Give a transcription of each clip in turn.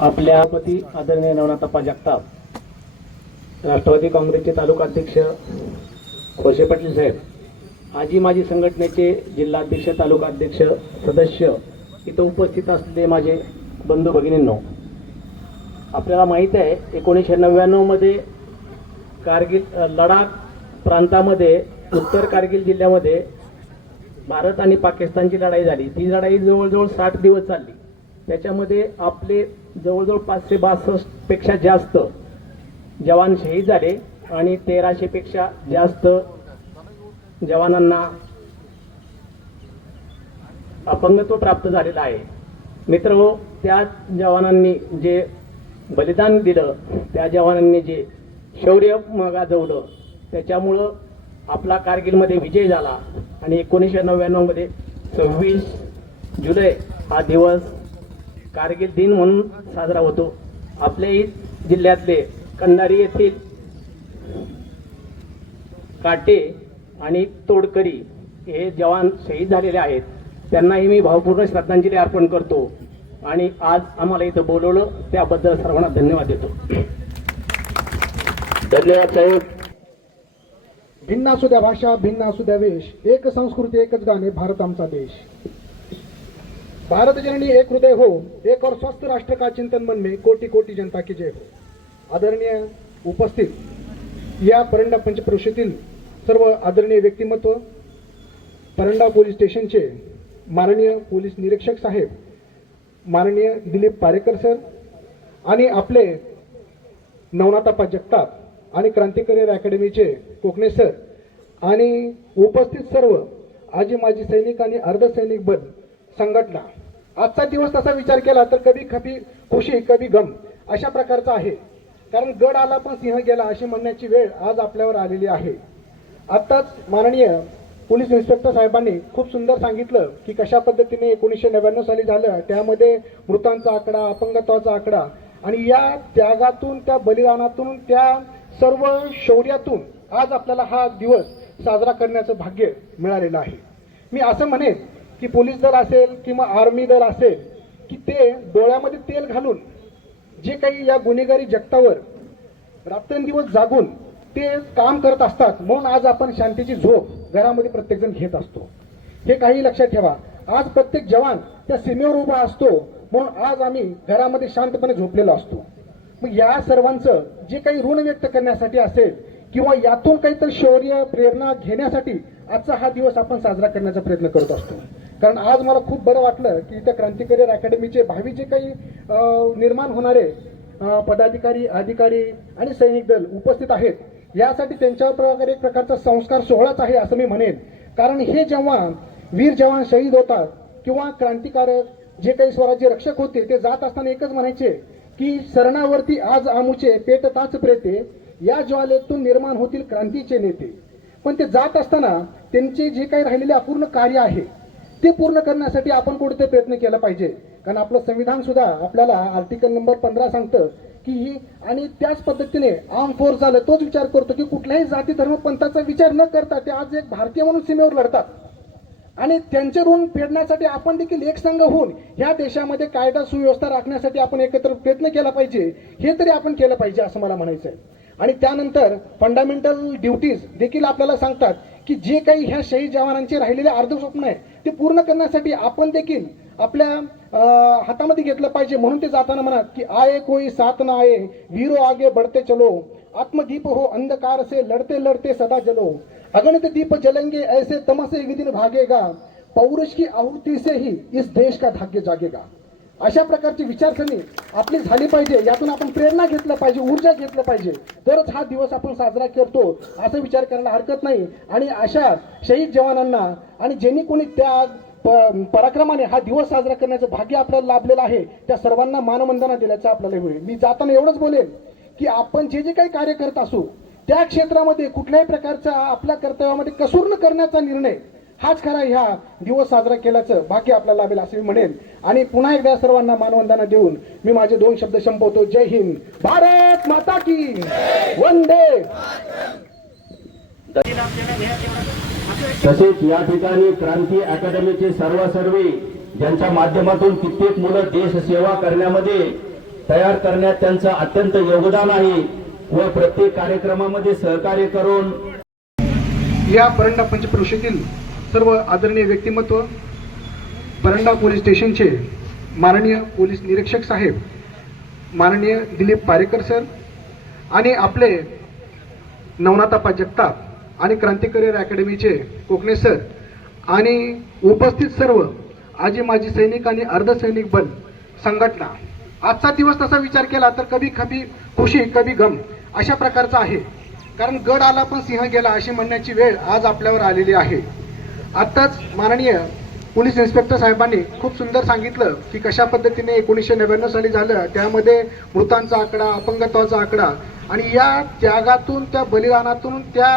आपल्या पती आदरणीय नवनाथप्पा जगताप राष्ट्रवादी काँग्रेसचे तालुका अध्यक्ष खोसे पाटील साहेब आजी माजी संघटनेचे जिल्हाध्यक्ष तालुका अध्यक्ष सदस्य इथं उपस्थित असलेले माझे बंधू भगिनींनो आपल्याला माहीत आहे एकोणीसशे नव्याण्णवमध्ये कारगिल लडाख प्रांतामध्ये उत्तर कारगिल जिल्ह्यामध्ये भारत आणि पाकिस्तानची लढाई झाली. ती लढाई जवळजवळ साठ दिवस चालली. त्याच्यामध्ये आपले जवळजवळ पाचशे बासष्टपेक्षा जास्त जवान शहीद झाले आणि तेराशे पेक्षा जास्त जवानांना अपंगत्व प्राप्त झालेलं आहे. मित्र हो, त्या जवानांनी जे बलिदान दिलं त्या जवानांनी जे शौर्य म- गाजवलं त्याच्यामुळं आपला कारगिलमध्ये विजय झाला. आणि एकोणीसशे नव्याण्णवमध्ये सव्वीस जुलै हा दिवस कारगिल दिन म्हणून साजरा होतो. आपल्याही जिल्ह्यातले कंधारी येथील काटे आणि तोडकरी हे जवान शहीद झालेले आहेत. त्यांनाही मी भावपूर्ण श्रद्धांजली अर्पण करतो आणि आज आम्हाला इथं बोलवलं त्याबद्दल सर्वांना धन्यवाद देतो. धन्यवाद साहेब. भिन्न असू द्या भाषा भिन्न असू द्या वेश. एक संस्कृती एकच गाणे भारत आमचा देश. भारत जननी एक हृदय हो एक और स्वस्थ राष्ट्र का चिंतन मन में कोटी कोटी जनता की जय हो। आदरणीय उपस्थित या परंडा पंचक्रोशीतील सर्व आदरणीय व्यक्तिमत्व परंडा पोलीस स्टेशनचे माननीय पोलीस निरीक्षक साहेब माननीय दिलीप पारेकर सर आणि आपले नवनाथाप्पा जगताप आणि क्रांतिकारी अकॅडमीचे कोकणे सर आणि उपस्थित सर्व आजी माजी सैनिक आणि अर्धसैनिक बल संघटना आजचा दिवस तसा विचार केला तर कधी खपी खुशी कधी गम अशा प्रकारचा आहे. कारण गड आला पण सिंह गेला अशी म्हणण्याची वेळ आज आपल्यावर आलेली आहे. आत्ताच माननीय पोलीस इन्स्पेक्टर साहेबांनी खूप सुंदर सांगितलं की कशा पद्धतीने एकोणीसशे नव्याण्णव साली झालं त्यामध्ये मृतांचा आकडा अपंगत्वाचा आकडा आणि या त्यागातून त्या बलिदानातून त्या सर्व शौर्यातून आज आपल्याला हा दिवस साजरा करण्याचं भाग्य मिळालेलं आहे. मी असं म्हणेन की पोलीस दल असेल किंवा आर्मी दल असेल की ते डोळ्यामध्ये तेल घालून जे काही या गुन्हेगारी जगतावर रात्रंदिवस जागून ते काम करत असतात म्हणून आज आपण शांतीची झोप घरामध्ये प्रत्येकजण घेत असतो. हे काही लक्षात ठेवा. आज प्रत्येक जवान त्या सीमेवर उभा असतो म्हणून आज आम्ही घरामध्ये शांतपणे झोपलेलो असतो. मग या सर्वांचं जे काही ऋण व्यक्त करण्यासाठी असेल किंवा यातून काहीतरी शौर्य प्रेरणा घेण्यासाठी आजचा हा दिवस आपण साजरा करण्याचा प्रयत्न करत असतो. कारण आज मला खूप बरं वाटलं की इथं क्रांतिकारी अकॅडमीचे भावी जे काही निर्माण होणारे पदाधिकारी अधिकारी आणि सैनिक दल उपस्थित आहेत यासाठी त्यांच्यावर प्रकारे एक प्रकारचा संस्कार सोहळाच आहे असं मी म्हणेन. कारण हे जेव्हा वीर जवान शहीद होतात किंवा क्रांतिकारक जे काही स्वराज्य रक्षक होते ते जात असताना एकच म्हणायचे की सरणावरती आज आमुचे पेटताच प्रेते या ज्वालेतून निर्माण होतील क्रांतीचे नेते. पण ते जात असताना त्यांचे जे काही राहिलेले अपूर्ण कार्य आहे ते पूर्ण करण्यासाठी आपण कोणते प्रयत्न केला पाहिजे? कारण आपलं संविधान सुद्धा आपल्याला आर्टिकल नंबर पंधरा सांगतं की आणि त्याच पद्धतीने आर्म फोर्स झालं तोच विचार करतो की कुठल्याही जाती धर्म पंथाचा विचार न करता ते आज एक भारतीय म्हणून सीमेवर लढतात. आणि त्यांचे ऋण फेडण्यासाठी आपण देखील एक संघ होऊन ह्या देशामध्ये कायदा सुव्यवस्था राखण्यासाठी आपण एकत्र प्रयत्न केला पाहिजे हे तरी आपण केलं पाहिजे असं मला म्हणायचं आहे. आणि त्यानंतर फंडामेंटल ड्युटीज देखील आपल्याला सांगतात की जे काही ह्या शहीद जवानांचे राहिलेले अर्ध स्वप्न आहे ते पूर्ण करण्यासाठी आपण देखील आपल्या हातामध्ये घेतलं पाहिजे. म्हणून ते जाताना म्हणा की आये कोई साथ ना आहे वीरो आगे बढ़ते चलो. आत्मदीप हो अंधकार से लढते लढते सदा जलो. अगणित दीप जलेंगे ऐसे तमसे एक दिन भागेगा. पौरुष की आहुति से ही इस देश का भाग्य जागेगा. अशा प्रकारची विचारसरणी आपली झाली पाहिजे यातून आपण प्रेरणा घेतलं पाहिजे ऊर्जा घेतलं पाहिजे. तरच हा दिवस आपण साजरा करतो असा विचार करायला हरकत नाही. आणि अशा शहीद जवानांना आणि ज्यांनी कोणी त्या प- पराक्रमाने हा दिवस साजरा करण्याचं भाग्य आपल्याला लाभलेलं आहे त्या सर्वांना मानवंदना दिल्याचं आपल्याला होईल मी जाताना एवढंच बोलेन की आपण जे जे काही कार्य करत असू त्या क्षेत्रामध्ये कुठल्याही प्रकारचा आपल्या कर्तव्यामध्ये कसूर न करण्याचा निर्णय हाच खरा ह्या दिवस साजरा केल्याचं भाग्य आपल्याला लाभेल असं मी म्हणेन. आणि पुन्हा एकदा सर्वांना मानवंदना देऊन मी माझे दोन शब्द संपवतो. जय हिंद. भारत माता की वंदे. तसेच या ठिकाणी क्रांती अकॅडमीचे सर्व सर्वी ज्यांच्या माध्यमातून कित्येक मुलं देशसेवा करण्यामध्ये तयार करण्यात त्यांचं अत्यंत योगदान आहे व प्रत्येक कार्यक्रमामध्ये सहकार्य करून या परंडा पंचक्रोशीतील सर्व आदरणीय व्यक्तिमत्व परंडा पोलीस स्टेशनचे माननीय पोलीस निरीक्षक साहेब माननीय दिलीप पारेकर सर आणि आपले नवनाथापा जगताप आणि क्रांती करिअर अकॅडमीचे कोकणे सर आणि उपस्थित सर्व आजी माजी सैनिक आणि अर्धसैनिक बल संघटना. आजचा दिवस तसा विचार केला तर कभी कभी खुशी कभी गम अशा प्रकारचा आहे. कारण गड आला पण सिंह गेला अशी म्हणण्याची वेळ आज आपल्यावर आलेली आहे. आत्ताच माननीय पोलीस इन्स्पेक्टर साहेबांनी खूप सुंदर सांगितलं की कशा पद्धतीने एकोणीसशे नव्याण्णव साली झालं त्यामध्ये मृतांचा आकडा अपंगत्वाचा आकडा आणि या त्यागातून त्या बलिदानातून त्या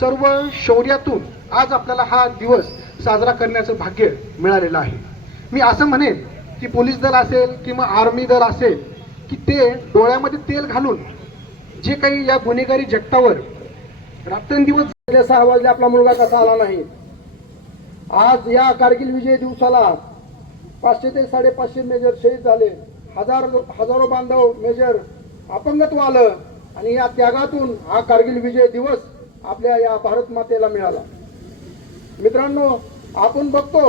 सर्व शौर्यातून आज आपल्याला हा दिवस साजरा करण्याचं भाग्य मिळालेलं आहे. मी असं म्हणेन की पोलीस दल असेल किंवा आर्मी दल असेल की ते डोळ्यामध्ये तेल घालून जे काही या गुन्हेगारी जगतावर रात्रंदिवस सहा वाजले आपला मुलगा कसा आला नाही आज या कारगिल विजय दिवसाला पाचशे ते साडेपाचशे मेजर शहीद झाले. हजार हजारो बांधव मेजर अपंगत्व आलं आणि या त्यागातून हा कारगिल विजय दिवस आपल्या या भारत मातेला मिळाला. मित्रांनो आपण बघतो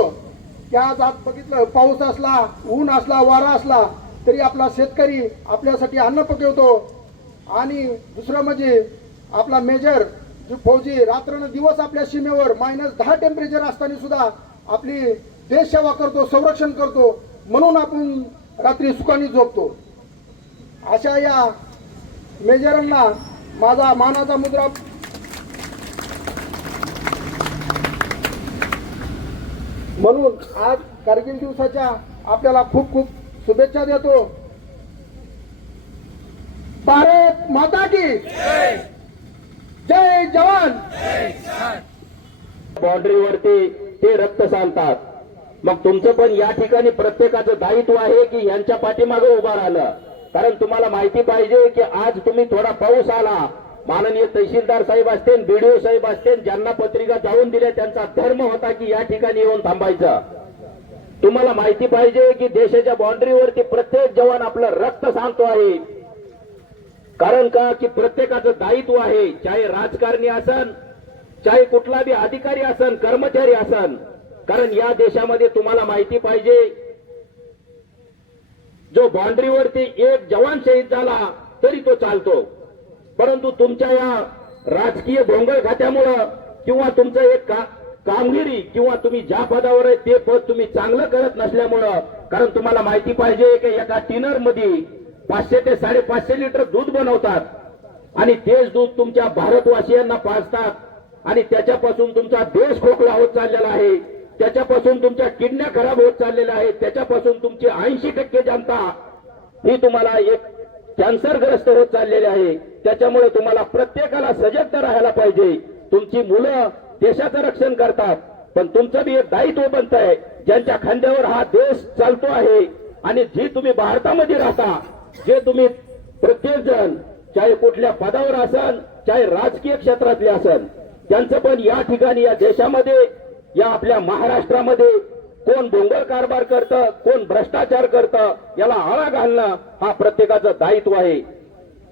की आज आज बघितलं पाऊस असला ऊन असला वारा असला तरी आपला शेतकरी आपल्यासाठी अन्न पकवतो. आणि दुसरं म्हणजे आपला मेजर फौजी रात्रनं दिवस आपल्या सीमेवर मायनस दहा टेम्परेचर असताना सुद्धा आपली देश सेवा करतो संरक्षण करतो म्हणून आपण रात्री सुखाने झोपतो. अशा या मेजरांना माझा मानाचा मुद्रा म्हणून आज कारगिल दिवसाच्या आपल्याला खूप खूप शुभेच्छा देतो. भारत माता की जय जवान! बाँड्रीवरती ते रक्त सांगतात मग तुमचं पण या ठिकाणी प्रत्येकाचं दायित्व आहे की यांच्या पाठीमागे उभं राहिलं. कारण तुम्हाला माहिती पाहिजे की आज तुम्ही थोडा पाऊस आला. माननीय तहसीलदार साहेब असतील बीडीओ साहेब असतील ज्यांना पत्रिका जाऊन दिल्या त्यांचा धर्म होता की या ठिकाणी येऊन थांबायचं. तुम्हाला माहिती पाहिजे की देशाच्या बाउंड्रीवरती प्रत्येक जवान आपलं रक्त सांगतो आहे. कारण का की प्रत्येकाचं दायित्व आहे चाहे राजकारणी असन चाहे कुठला बी अधिकारी असन कर्मचारी असन. कारण या देशामध्ये तुम्हाला माहिती पाहिजे जो बाउंड्रीवरती एक जवान शहीद झाला तरी तो चालतो. परंतु तुमच्या या राजकीय भोंगळ खात्यामुळं किंवा तुमचं एक का कामगिरी किंवा तुम्ही ज्या पदावर आहे ते पद तुम्ही चांगलं करत नसल्यामुळं कारण तुम्हाला माहिती पाहिजे की एका टिनरमध्ये पाचशे ते साडेपाचशे लिटर दूध बनवतात. आणि तेच दूध तुमच्या भारतवासियांना पाजतात. आणि त्याच्यापासून तुमचा देश खोकला होत चाललेला आहे. त्याच्यापासून तुमच्या किडन्या खराब होत चाललेल्या आहेत. त्याच्यापासून तुमची ऐंशी टक्के जनता ही तुम्हाला एक कॅन्सरग्रस्त होत चाललेली आहे. त्याच्यामुळे तुम्हाला प्रत्येकाला सजग राहायला पाहिजे. तुमची मुलं देशाचं रक्षण करतात. पण तुमचं बी एक दायित्व बनत आहे ज्यांच्या खांद्यावर हा देश चालतो आहे. आणि जी तुम्ही भारतामध्ये राहता जे तुम्ही प्रत्येक जण चाहे कुठल्या पदावर असाल चाहे राजकीय क्षेत्रातले असन त्यांचं पण या ठिकाणी या देशामध्ये या आपल्या महाराष्ट्रामध्ये कोण डोंगर कारभार करतं कोण भ्रष्टाचार करतं याला आळा घालणं हा प्रत्येकाचं दायित्व आहे.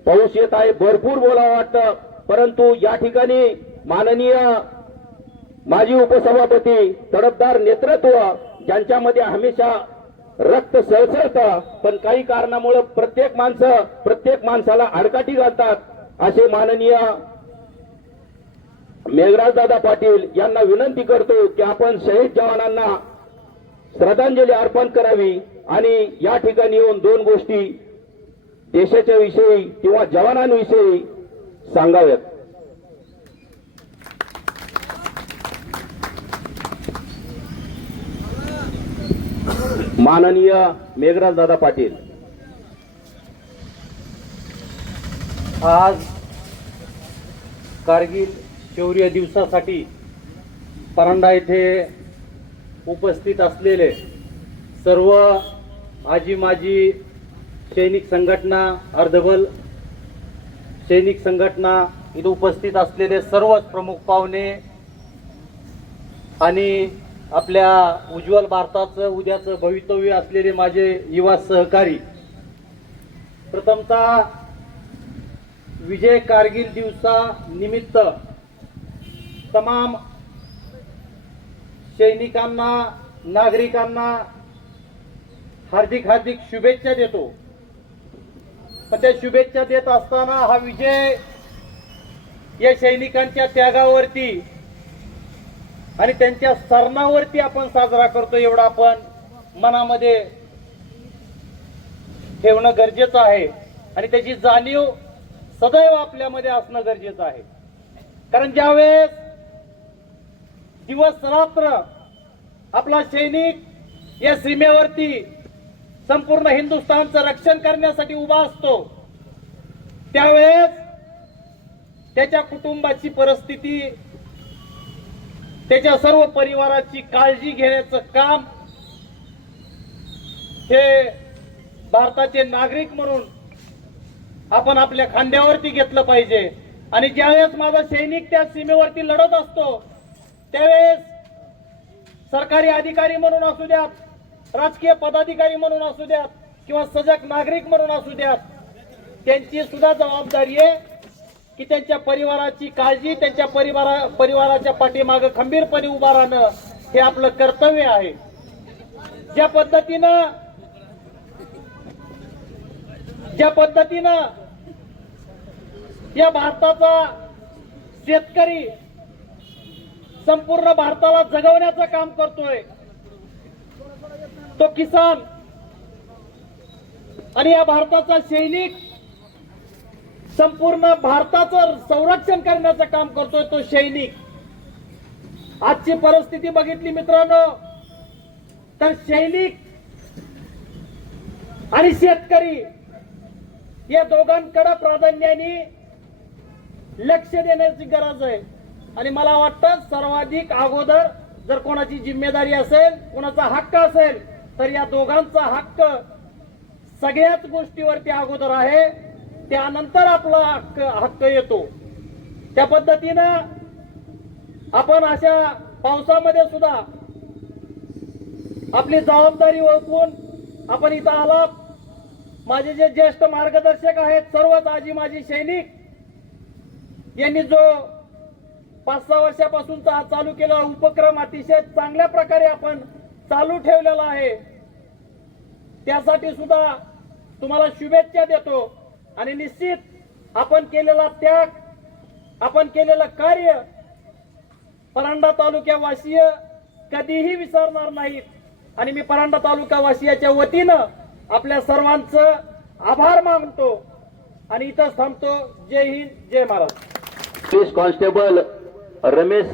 पाऊस येत आहे भरपूर बोलावं वाटतं परंतु या ठिकाणी माननीय माजी उपसभापती तडफदार नेतृत्व ज्यांच्यामध्ये हमेशा रक्त सळसळतं पण काही कारणामुळे प्रत्येक माणसं प्रत्येक माणसाला आडकाठी घालतात असे माननीय मेघराजदादा पाटील यांना विनंती करतो की आपण शहीद जवानांना श्रद्धांजली अर्पण करावी आणि या ठिकाणी येऊन दोन गोष्टी देशाच्या विषयी किंवा जवानांविषयी सांगाव्यात. माननीय मेघराज दादा पाटील. आज कारगिल शौर्य दिवसासाठी परांडा येथे उपस्थित असलेले सर्व आजी माजी सैनिक संघटना अर्धबल सैनिक संघटना इथे उपस्थित असलेले सर्वच प्रमुख पाहुणे आणि आपल्या उज्ज्वल भारताचं उद्याचं भवितव्य असलेले माझे युवा सहकारी. प्रथमतः विजय कारगिल दिवसा निमित्त तमाम सैनिकांना नागरिकांना हार्दिक हार्दिक शुभेच्छा देतो. पण त्या शुभेच्छा देत असताना हा विजय या सैनिकांच्या त्यागावरती आणि त्यांच्या सरणावरती आपण साजरा करतो एवढा आपण मनामध्ये ठेवणं गरजेचं आहे. आणि त्याची जाणीव सदैव आपल्यामध्ये असणं गरजेचं आहे. कारण ज्यावेळेस दिवस रात्र आपला सैनिक या सीमेवरती संपूर्ण हिंदुस्थानचं रक्षण करण्यासाठी उभा असतो त्यावेळेस त्याच्या कुटुंबाची परिस्थिती त्याच्या सर्व परिवाराची काळजी घेण्याचं काम हे भारताचे नागरिक म्हणून आपण आपल्या खांद्यावरती घेतलं पाहिजे. आणि ज्यावेळेस माझा सैनिक त्या सीमेवरती लढत असतो त्यावेळेस सरकारी अधिकारी म्हणून असू द्यात राजकीय पदाधिकारी म्हणून असू द्यात किंवा सजग नागरिक म्हणून असू द्यात त्यांची सुद्धा जबाबदारी आहे. की त्यांच्या परिवाराची काळजी त्यांच्या परिवारा परिवाराच्या पाठीमागं खंबीरपणे उभा राहणं हे आपलं कर्तव्य आहे. ज्या पद्धतीनं ज्या पद्धतीनं या भारताचा शेतकरी संपूर्ण भारताला जगवण्याचं काम करतोय तो किसान. आणि या भारताचा सैनिक संपूर्ण भारताचं संरक्षण करण्याचं काम करतोय तो सैनिक. आजची परिस्थिती बघितली मित्रांनो. तर सैनिक आणि शेतकरी या दोघांकडे प्राधान्याने लक्ष देण्याची गरज आहे. आणि मला वाटतं सर्वाधिक अगोदर जर कोणाची जिम्मेदारी असेल कोणाचा हक्क असेल तर या दोघांचा हक्क सगळ्याच गोष्टीवरती अगोदर आहे. त्यानंतर आपला हक्क हक्क येतो. त्या पद्धतीनं आपण अशा पावसामध्ये सुद्धा आपली जबाबदारी ओळखून आपण इथं आलात. माझे जे ज्येष्ठ मार्गदर्शक आहेत सर्वच आजी माजी सैनिक यांनी जो पाच सहा वर्षापासूनचा चालू केलेला उपक्रम अतिशय चांगल्या प्रकारे आपण चालू ठेवलेला आहे. त्यासाठी सुद्धा तुम्हाला शुभेच्छा देतो. आणि निश्चित आपण केलेला त्याग आपण केलेलं कार्य परांडा तालुक्यावासीय कधीही विसरणार नाहीत. आणि मी परांडा तालुकावासियाच्या वतीनं आपल्या सर्वांचं आभार मानतो आणि इथंच थांबतो. जय हिंद जय महाराज पोलीस कॉन्स्टेबल रमेश